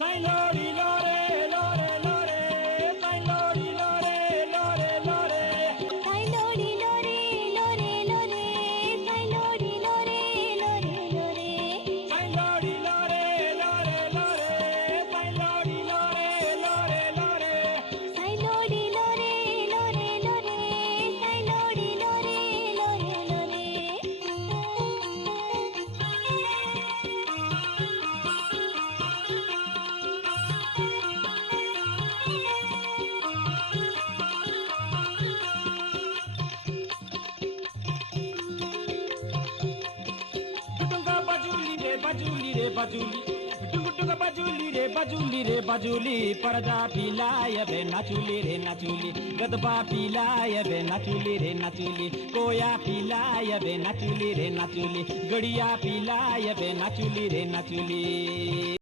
Say lordy, lordy, lordy, lordy. Say lordy, lordy, lordy, lordy. Say lordy, lordy, lordy, lordy. Say lordy, lordy, lordy, lordy. Say lordy, lordy, lordy, lordy. Say lordy, lordy, lordy, lordy. Say lordy, lordy, lordy, lordy. Say lordy, lordy, lordy, lordy. Tudunga bajuli re bajuli re bajuli. Tudunga bajuli re bajuli re bajuli. Parda pilaya be nachuli re nachuli. Gadba pilaya be nachuli re nachuli. Koya pilaya be nachuli re nachuli. Gadiya pilaya be nachuli re nachuli.